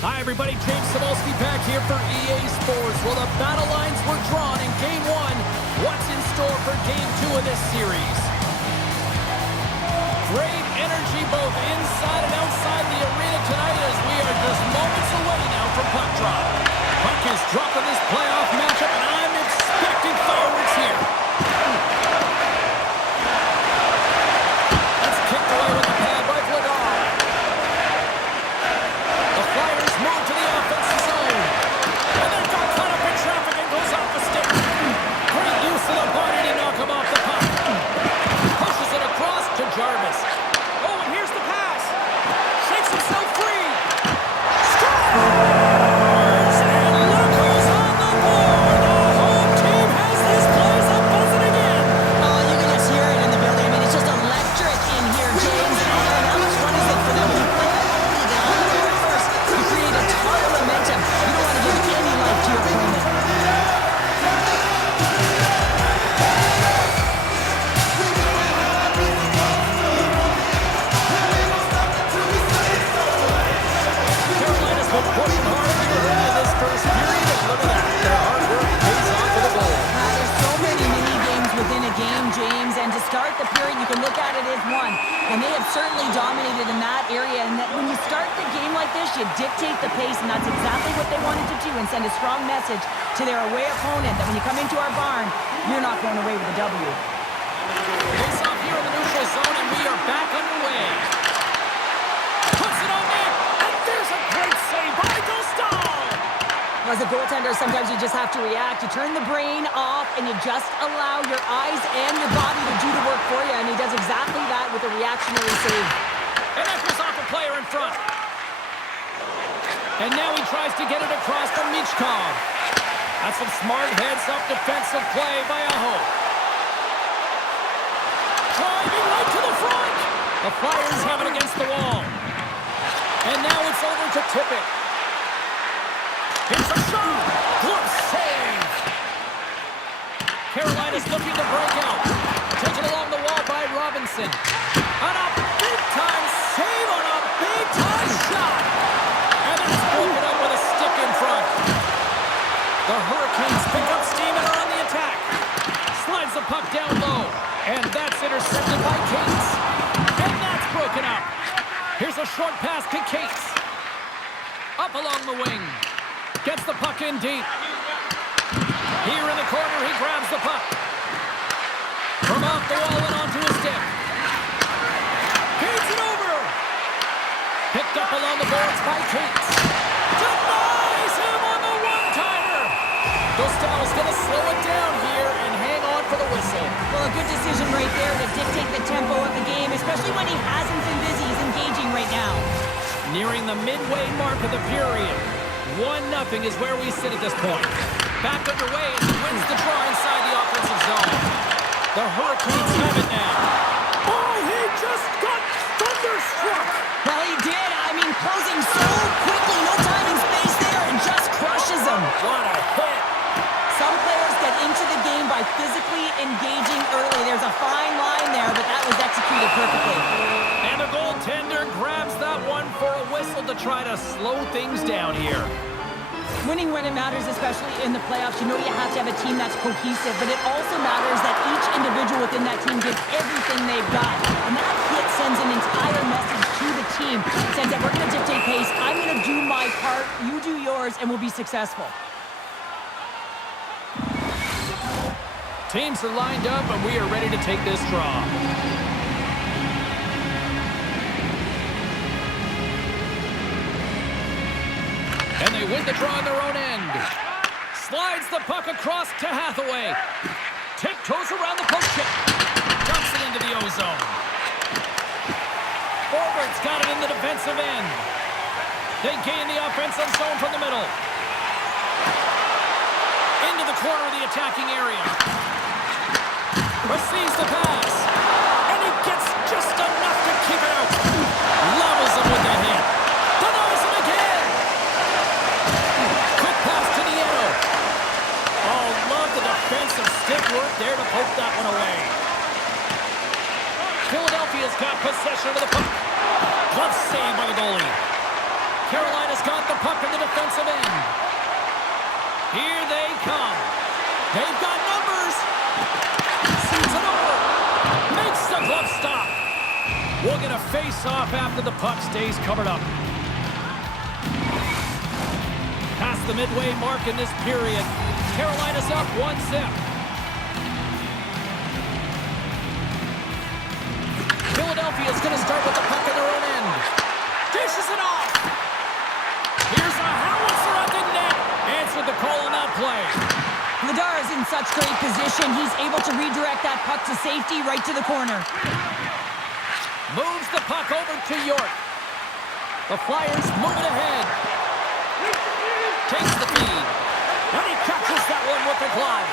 Hi, everybody. James Cebulski back here for EA Sports. Well, the battle lines were drawn in Game 1. What's in store for Game 2 of this series? Great energy both inside and outside the arena tonight as we are just moments away now from puck drop. Puck is dropped in this playoff matchup, and I'm expecting fireworks here. That's kicked away with the pad by Vladar. The Flyers move to the offensive zone. And then got caught up in traffic and goes off the stick. Great use of the body to knock him off the puck. Pushes it across to Jarvis. Oh, and here's the pass. Shakes himself free. Scores! And look who's on the board. The home team has this place up buzzing again. Oh, you can just hear it in the building. I mean, it's just electric in here, James. And how much fun is it for them when you play at home? You get home court first. You create a ton of momentum. You don't want to give any life to your opponent. Carolina's been pushing hard here in this first period. And look at that. Their hard work pays off with a goal. There's so many mini games within a game, James. And to start the period, you can look at it as one. And they have certainly dominated in that area. And that when you start the game like this, you dictate the pace. And that's exactly what they wanted to do and send a strong message to their away opponent that when you come into our barn, you're not going away with a W. Face off here in the neutral zone, and we are back underway. Puts it on net, and there's a great save by Dostal. As a goaltender, sometimes you just have to react. You turn the brain off, and you just allow your eyes and your body to do the work for you. And he does exactly that with a reactionary save. And that goes off a player in front. And now he tries to get it across to Michkov. That's some smart heads-up defensive play by Aho. Driving right to the front. The Flyers have it against the wall. And now it's over to Tippett. Here's a shot. Glove save. Carolina's looking to break out. Taken along the wall by Robinson. And a big-time save on a big-time shot. And it's broken up with a stick in front. The Hurricanes pick up steam and are on the attack. Slides the puck down low. And that's intercepted by Cates. And that's broken up. Here's a short pass to Cates. Up along the wing. Gets the puck in deep. Here in the corner, he grabs the puck. From off the wall and onto his stick. Cates it over. Picked up along the boards by Cates. Denies him on the one-timer. Dostal's going to slow it down here and hang on for the whistle. Well, a good decision right there to dictate the tempo of the game, especially when he hasn't been busy. He's engaging right now. Nearing the midway mark of the period. 1-0 is where we sit at this point. Back underway as he wins the draw inside the offensive zone. The Hurricanes have it now. Oh, he just got thunderstruck. Well, he did. I mean, closing so quickly. No time and space there, and just crushes him. What a hit. Some players get into the game by physically engaging early. There's a fine line there, but that was executed perfectly. And the goaltender grabs that one for a whistle to try to slow things down here. Winning when it matters, especially in the playoffs, you know you have to have a team that's cohesive, but it also matters that each individual within that team gives everything they've got. And that hit sends an entire message to the team. It says that we're going to dictate pace, I'm going to do my part, you do yours, and we'll be successful. Teams are lined up, and we are ready to take this draw. And they win the draw on their own end. Slides the puck across to Hathaway. Tiptoes around the post check. Dumps it into the O-zone. Forward's got it in the defensive end. They gain the offensive zone from the middle. Into the corner of the attacking area. Receives the pass. And he gets just enough to keep it out. Levels him with the hit. Denies him again. Quick pass to Nieto. Oh, love the defensive stick work there to poke that one away. Philadelphia's got possession of the puck. Glove save by the goalie. Carolina's got the puck in the defensive end. Here they come. They've got numbers. Shoots it over. Makes the glove stop. We'll get a face-off after the puck stays covered up. Past the midway mark in this period. Carolina's up 1-0. Philadelphia's going to start with the puck in their own end. Dishes it off. Here's a howitzer at the net. Answered the call on that play. Vladar is in such great position. He's able to redirect that puck to safety right to the corner. Moves the puck over to York. The Flyers move it ahead. Takes the feed. And he catches that one with the glove.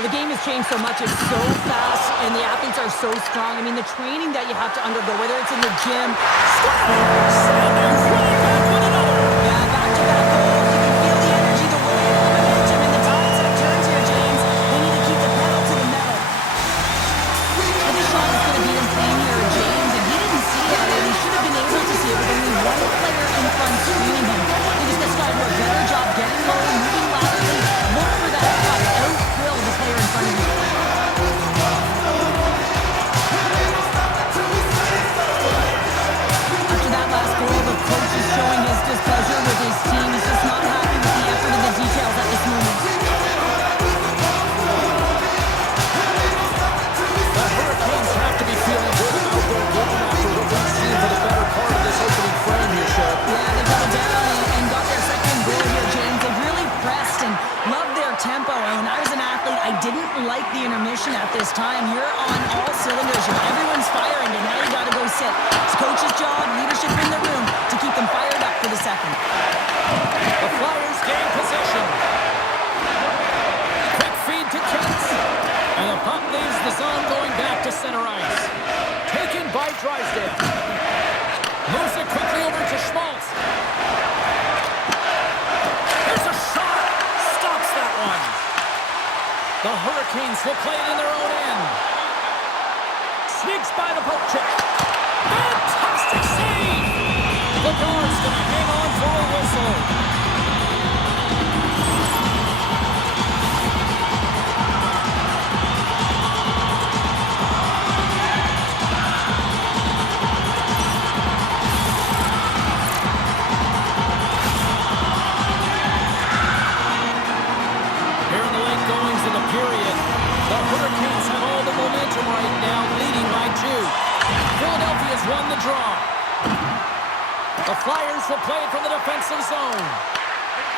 Well, the game has changed so much. It's so fast, and the athletes are so strong. I mean, the training that you have to undergo, whether it's in the gym. Scores! And they're running back with another. Yeah, back-to-back goals. You can feel the energy, the wind, the momentum, and the tides have turned here, James. They need to keep the pedal to the metal. I think Sean is going to beat him clean here, James, and he didn't see it, and he should have been able to see it with only one player in front screening him. They just got to do a better job getting low, moving laterally, look for that puck, out-drill the player in front of you. After that last goal, the coach is showing his displeasure with his team. He's just not happy with the effort and the details at this moment. The Hurricanes have to be feeling good about their game after what we've seen for the better part of this opening frame here, Shep. Yeah, they got it down and got their second goal here, James. They really pressed and loved their tempo. And when I was an athlete, I didn't like the intermission at this time. You're on all cylinders. Everyone's firing, and now you got to go sit. It's coach's job, leadership in the room to keep them fired up for the second. The Flyers gain possession. Quick feed to Kentz. And the puck leaves the zone going back to center ice. Taken by Drysdale. Moves it quickly over to Schmaltz. Here's a shot. Stops that one. The Hurricanes will play it in their own end. Sneaks by the poke check. Fantastic save. The guard's going to hang on for a whistle. Period. The Hurricanes have all the momentum right now, leading by 2. Philadelphia's won the draw. The Flyers will play it from the defensive zone.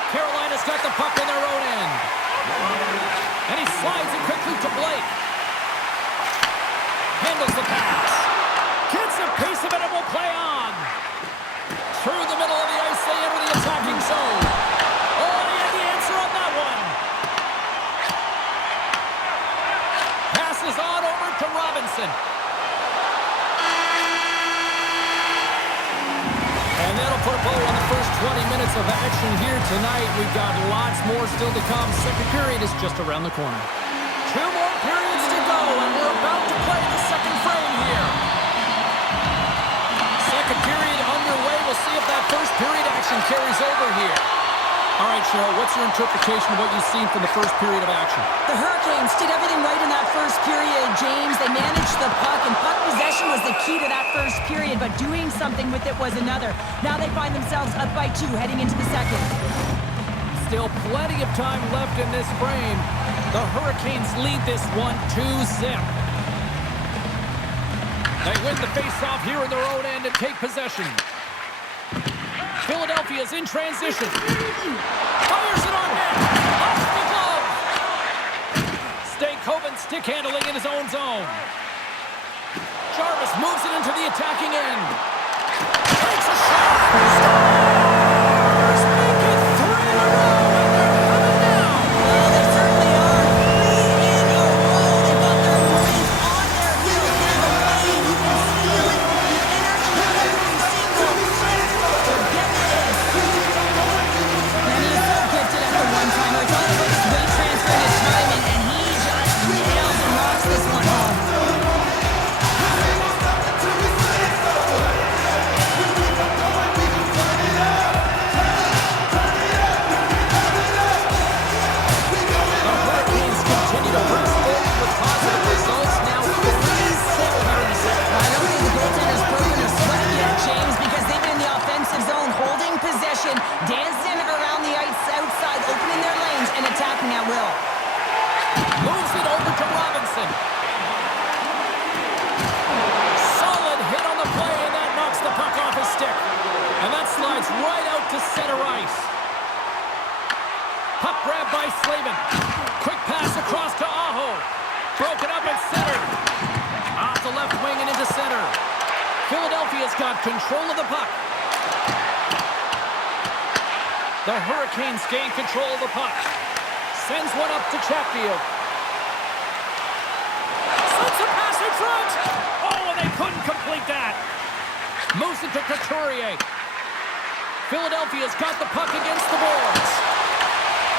Carolina's got the puck in their own end. And he slides it quickly to Blake. Handles the pass. Gets a piece of it and will play on. Through the middle of the ice, they enter the attacking zone. Oh, he had the answer on that one. Passes on over to Robinson. And that'll put a bow on the first 20 minutes of action here tonight. We've got lots more still to come. Second period is just around the corner. 2 more periods to go, and we're about to play the second frame here. Second period underway. We'll see if that first period action carries over here. All right, Cheryl, what's your interpretation of what you've seen from the first period of action? The Hurricanes did everything right in that first period, James. They managed the puck, and puck possession was the key to that first period, but doing something with it was another. Now they find themselves up by 2 heading into the second. Still plenty of time left in this frame. The Hurricanes lead this one 2-0. They win the faceoff here in their own end and take possession. Philadelphia's in transition. Fires it on net. Off the glove. Stankoven stick handling in his own zone. Jarvis moves it into the attacking end. Takes a shot. Scores! Make it 3 in a row, and they're coming down. Well, they certainly are. 3 in a row. They've got their boys on their heels. There's a wave. You can feel it. The energy of every single shift. They're getting it. And he's so gifted at the one-timer. It's all about his weight transfer and his timing, and he just nails and rocks this one home. Slavin. Quick pass across to Aho. Broken up and centered. Off the left wing and into center. Philadelphia's got control of the puck. The Hurricanes gain control of the puck. Sends one up to Chatfield. Sends a pass in front. Oh, and they couldn't complete that. Moves it to Couturier. Philadelphia's got the puck against the boards.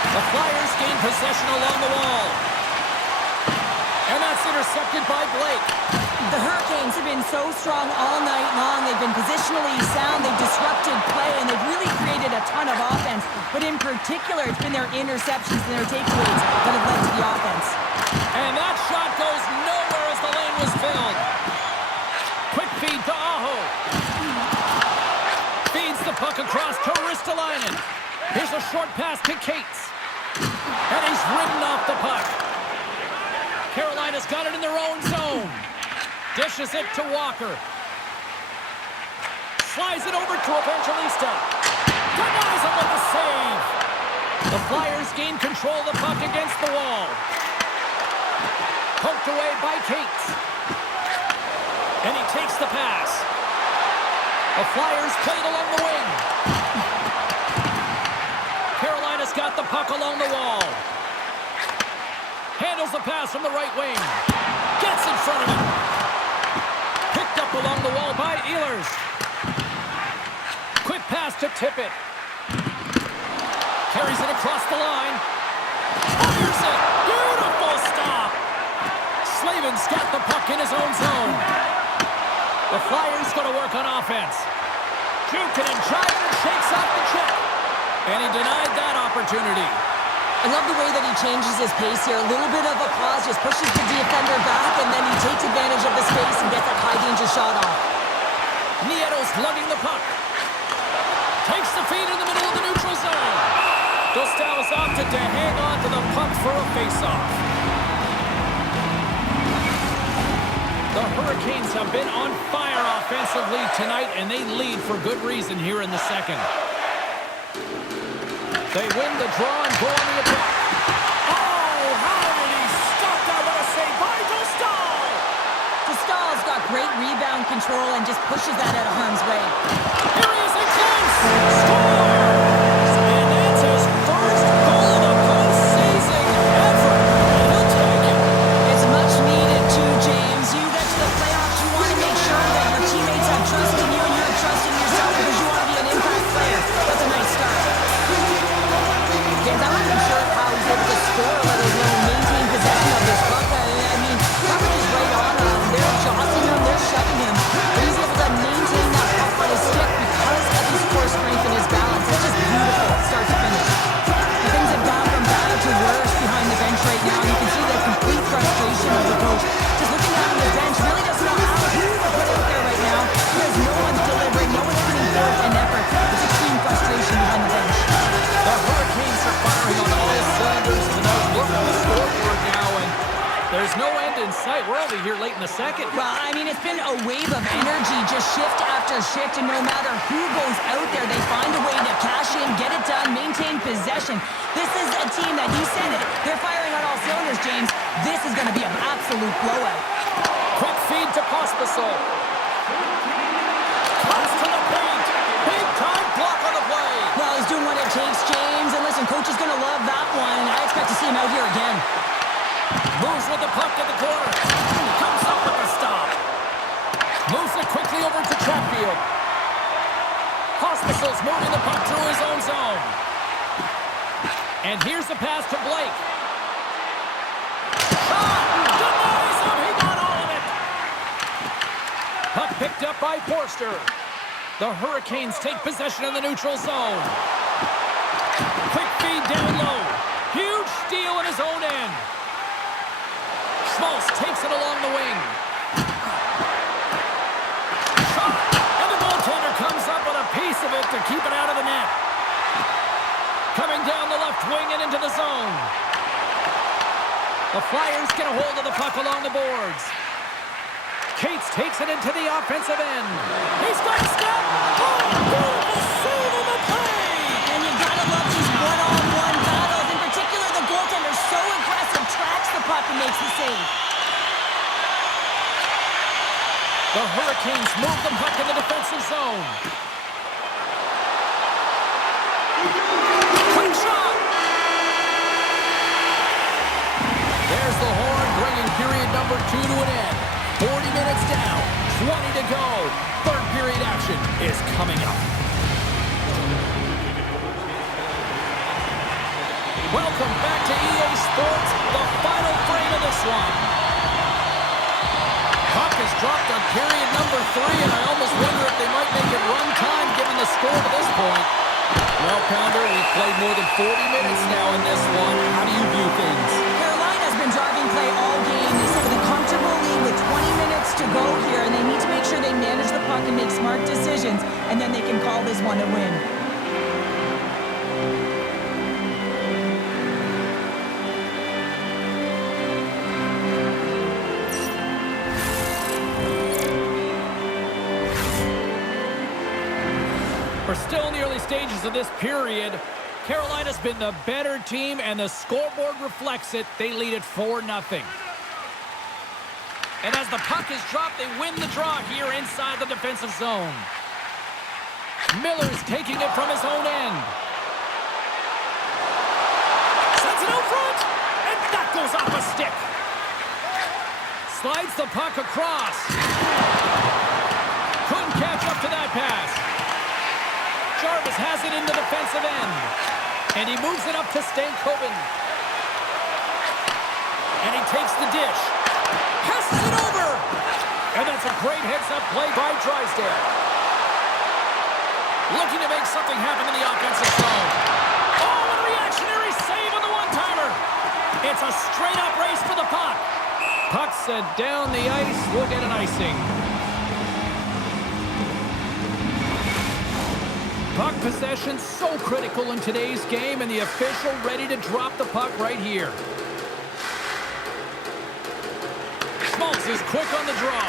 The Flyers gain possession along the wall. And that's intercepted by Blake. The Hurricanes have been so strong all night long. They've been positionally sound. They've disrupted play, and they've really created a ton of offense. But in particular, it's been their interceptions and their takeaways that have led to the offense. And that shot goes nowhere as the lane was filled. Quick feed to Aho. Feeds the puck across to Ristolainen. Here's a short pass to Cates. And he's ridden off the puck. Carolina's got it in their own zone. Dishes it to Walker. Slides it over to Evangelista. Denies him with the save. The Flyers gain control of the puck against the wall. Poked away by Cates. And he takes the pass. The Flyers play it along the wing. Carolina's got the puck along the wall. Handles the pass from the right wing. Gets in front of him. Picked up along the wall by Ehlers. Quick pass to Tippett. Carries it across the line. Fires it. Beautiful stop. Slavin's got the puck in his own zone. The Flyers going to work on offense. Jukin driving and shakes off the check. And he denied that opportunity. I love the way that he changes his pace here. A little bit of a pause, just pushes the defender back, and then he takes advantage of the space and gets that high-danger shot off. Nieto's lugging the puck. Takes the feed in the middle of the neutral zone. Gustav's opted to hang on to the puck for a face-off. The Hurricanes have been on fire offensively tonight, and they lead for good reason here in the second. They win the draw and go on the attack. Oh, how did he stop that? What a save by Dostal! Dostal's got great rebound control and just pushes that out of harm's way. Here he is in close! Scores! And that's his first goal of the postseason ever. And he'll take it. It's much needed too, James. You get to the playoffs, you want to make sure that your teammates have trust in you and you have trust in yourself because you want to be an impact player. That's a nice start. James, I'm not even sure how he's able to score, let alone maintain possession of this puck. I mean, coverage is right on him. They're jostling him, they're shoving him. But he's able to maintain that puck on his stick because of his core strength and his balance. It's just beautiful, start to finish. And things have gone from bad to worse behind the bench right now. You can see the complete frustration of the coach. Just looking down the bench, really doesn't know how to put out there right now because no one's delivering, no one's putting forth an effort. It's extreme frustration behind the bench. The Hurricanes are firing on all cylinders tonight. Look at the scoreboard now, and there's no end in sight. We're only here late in the second. Well, I mean, it's been a wave of energy, just shift after shift, and no matter who goes out there, they find a way to cash in, get it done, maintain possession. This is a team that, you said it, they're firing on all cylinders, James. This is going to be an absolute blowout. Quick feed to Pospisil. Comes to the paint. Big time block on the play. Well, he's doing what it takes, James. And listen, coach is going to love that one. I expect to see him out here again. Moves with the puck to the corner. Comes up with the stop. Moves it quickly over to Chatfield. Pospisil's moving the puck through his own zone. And here's the pass to Blake. Shot! Denies him! He got all of it! Puck picked up by Forster. The Hurricanes take possession of the neutral zone. Quick feed down low. Huge steal in his own end. Schmaltz takes it along the wing. Shot! And the goaltender comes up with a piece of it to keep it out of the net. Coming down the left wing and into the zone. The Flyers get a hold of the puck along the boards. Cates takes it into the offensive end. He's got a step. Oh, beautiful save on the play. And you gotta love these one-on-one battles. In particular, the and makes the save. The Hurricanes move the puck in the defensive zone. Quick shot! There's the horn, bringing period number 2 to an end. 40 minutes down, 20 to go. Third period action is coming up. Welcome back to EA Sports, the final frame of this one. Puck is dropped on period number 3, and I almost wonder if they might make it run time given the score to this point. Well, Pounder, we've played more than 40 minutes now in this one. How do you view things? Carolina's been driving play all game. They sit with a comfortable lead with 20 minutes to go here, and they need to make sure they manage the puck and make smart decisions, and then they can call this one a win. We're still in the early stages of this period. Carolina's been the better team, and the scoreboard reflects it. They lead it 4-0. And as the puck is dropped, they win the draw here inside the defensive zone. Miller's taking it from his own end. Sends it out front, and that goes off a stick. Slides the puck across. Couldn't catch up to that pass. Jarvis has it in the defensive end. And he moves it up to Stankoven. And he takes the dish. Passes it over. And that's a great heads-up play by Drysdale. Looking to make something happen in the offensive zone. Oh, a reactionary save on the one-timer. It's a straight-up race for the puck. Puck sent down the ice. We'll get an icing. Puck possession so critical in today's game, and the official ready to drop the puck right here. Schmaltz is quick on the draw.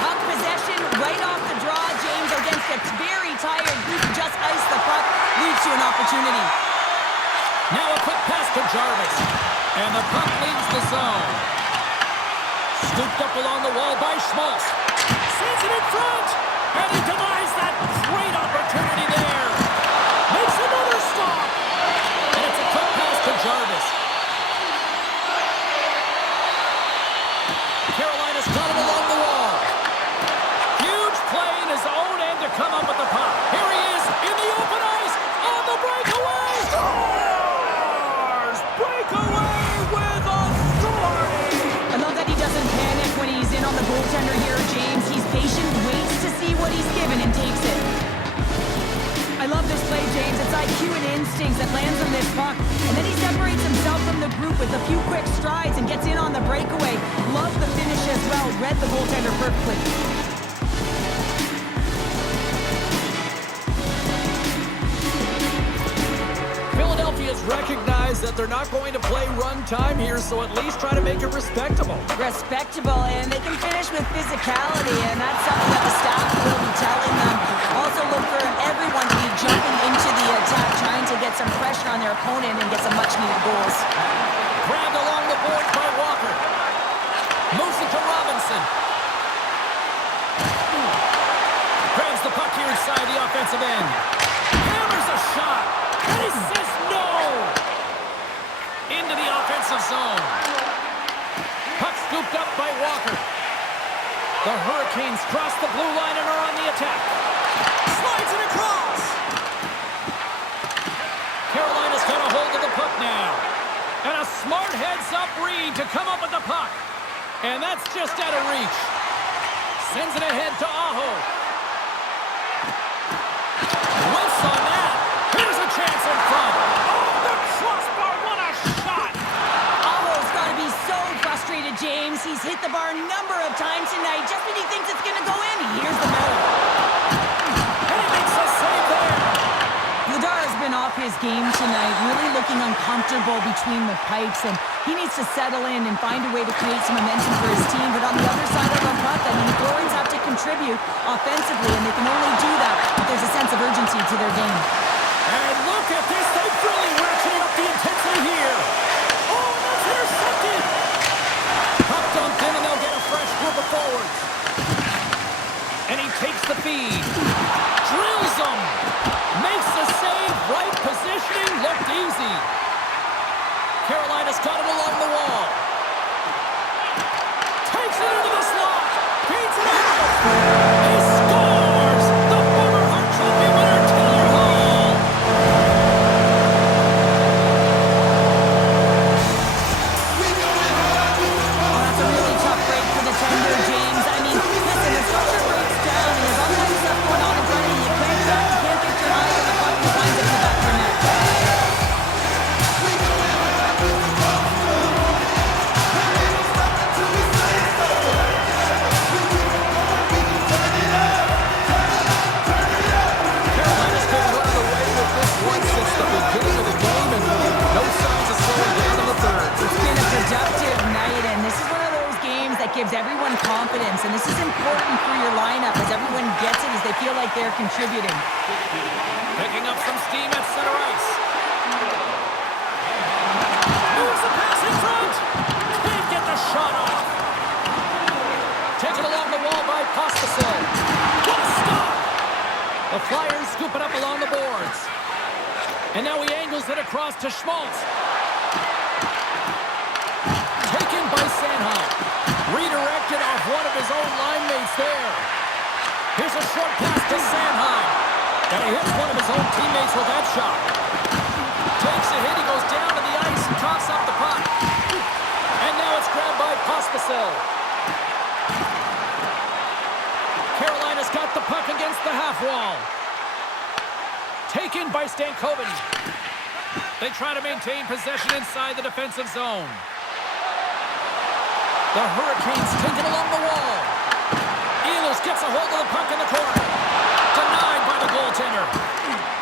Puck possession right off the draw, James, against a very tired group who just iced the puck, leads to an opportunity. Now a quick pass to Jarvis, and the puck leaves the zone. Scooped up along the wall by Schmaltz. Sends it in front, and he denies that great opportunity there. Makes another stop, and it's a quick pass to Jarvis. Carolina's got him along the wall. Huge play in his own end to come up with the puck. Here he is in the open ice on the breakaway. Scores! Breakaway with authority. I love that he doesn't panic when he's in on the goaltender here, James. He's patient, waits to see what he's given, and takes it. I love this play, James. It's IQ and instincts that lands on this puck. And then he separates himself from the group with a few quick strides and gets in on the breakaway. Love the finish as well. Read the goaltender perfectly. Philadelphia's recognized that they're not going to play run time here, so at least try to make it respectable. Respectable, and they can finish with physicality, and that's something that the staff will be telling them. Also look for everyone to be jumping into the attack, trying to get some pressure on their opponent and get some much-needed goals. Grabbed along the boards by Walker. Moves it to Robinson. Grabs the puck here inside the offensive end. Hammers a shot. And he says no! Into the offensive zone. Puck scooped up by Walker. The Hurricanes cross the blue line and are on the attack. Slides it across. Carolina's got a hold of the puck now. And a smart heads-up read to come up with the puck. And that's just out of reach. Sends it ahead to Aho. Whiffs on that. Here's a chance in front. Oh, the crossbar. What a shot. Aho's got to be so frustrated, James. He's hit the bar a number of times tonight. Just when he thinks it's going to go in, here's the medal. And he makes a save there. Vladar has been off his game tonight, really looking uncomfortable between the pipes, and he needs to settle in and find a way to create some momentum for his team. But on the other side of the puck, I mean, the Bruins have to contribute offensively, and they can only do that if there's a sense of urgency to their game. And look at this. They've really ratcheted up the intensity here. Oh, and that's intercepted. And he takes the feed. Drills him. Makes the save. Right positioning. Looked easy. Carolina's got it along the wall. Takes it into the slot. Feeds it out. He scores! The former Hart Trophy winner, Taylor Hall. Oh, that's a really tough break for the tender, James. I mean, listen, the structure breaks down, and there's all kinds of stuff going on in front of you. You can't get your eyes on the puck and find it in the back of your net. Carolina's been running away with this one since the beginning of the game, and no signs of slowing down in the third. It's been a productive night, and this is one of those games that gives everyone confidence, and this is important for your lineup as everyone gets it, as they feel like they're contributing. Picking up some steam at center ice. Moves the pass in front. Can't get the shot off. Taken along the wall by Pospisil. What a stop! The Flyers scoop it up along the boards. And now he angles it across to Schmaltz. Taken by Sanheim. Redirected off one of his own line mates there. Here's a short pass to Sanheim. And he hits one of his own teammates with that shot. Takes a hit, he goes down to the ice and coughs up the puck. And now it's grabbed by Pospisil. Carolina's got the puck against the half wall. Taken by Stankoven. They try to maintain possession inside the defensive zone. The Hurricanes take it along the wall. Ehlers gets a hold of the puck in the corner. Denied by the goaltender.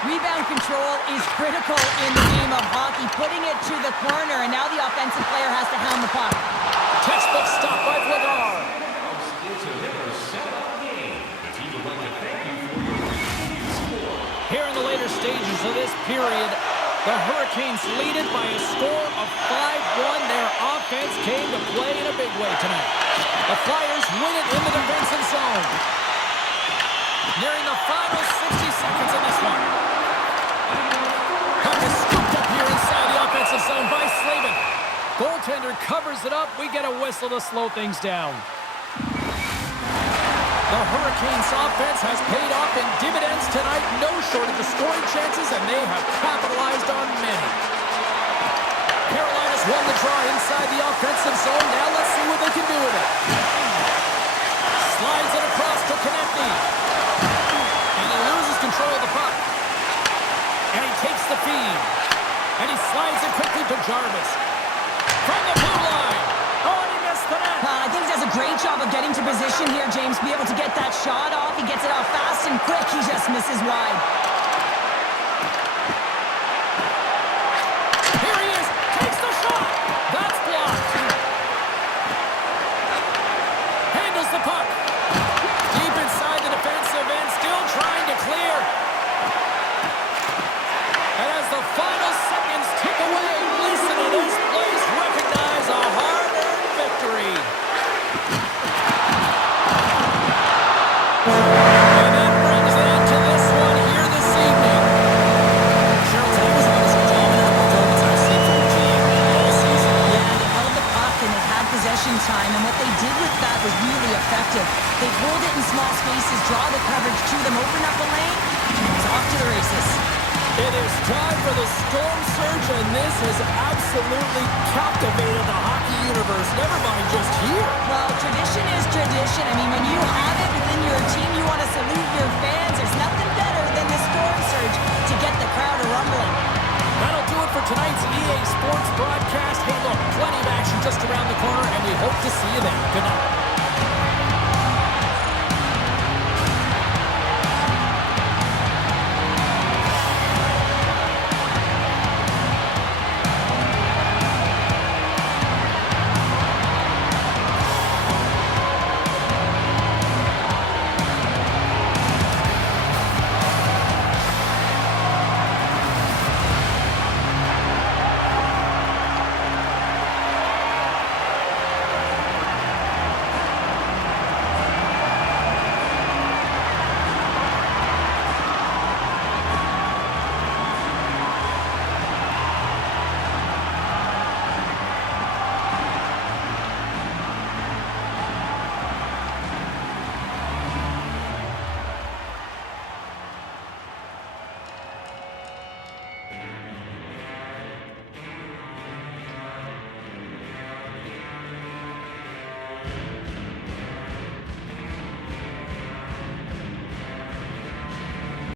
Rebound control is critical in the game of hockey, putting it to the corner, and now the offensive player has to hound the puck. Textbook stop by Vladar. Here in the later stages of this period, the Hurricanes lead it by a score of 5-1. Their offense came to play in a big way tonight. The Flyers win it in the defensive zone. Nearing the final 60 seconds of this one. Puck is scooped up here inside the offensive zone by Slavin. Goaltender covers it up. We get a whistle to slow things down. The Hurricanes' offense has paid off in dividends tonight. No shortage of scoring chances, and they have capitalized on many. Carolina's won the draw inside the offensive zone. Now let's see what they can do with it. Slides it across to Konechny. And he loses control of the puck. And he takes the feed. And he slides it quickly to Jarvis. From the blue line. Oh, and he missed the net. I think he does a great job of getting to position here, James. Be able to get that shot off. He gets it off fast and quick. He just misses wide. Here he is. Takes the shot. That's blocked. Handles the puck. Deep inside the defensive end. Still trying to clear. And as the final seconds tick away, listen to this place recognize a hard-earned victory. And that brings an end to this one here this evening. Cheryl, today was one of the most dominant performances I've seen from the team all season. Yeah, they held the puck and they had possession time, and what they did with that was really effective. They hold it in small spaces, draw the coverage to them, open up a lane, and it's off to the races. It is time for the Storm Surge, and this has absolutely captivated the hockey universe, never mind just here. Well, tradition is tradition. I mean, when you have it within your team, you want to salute your fans. There's nothing better than the Storm Surge to get the crowd rumbling. That'll do it for tonight's EA Sports broadcast. Hey, look, plenty of action just around the corner, and we hope to see you then. Good night.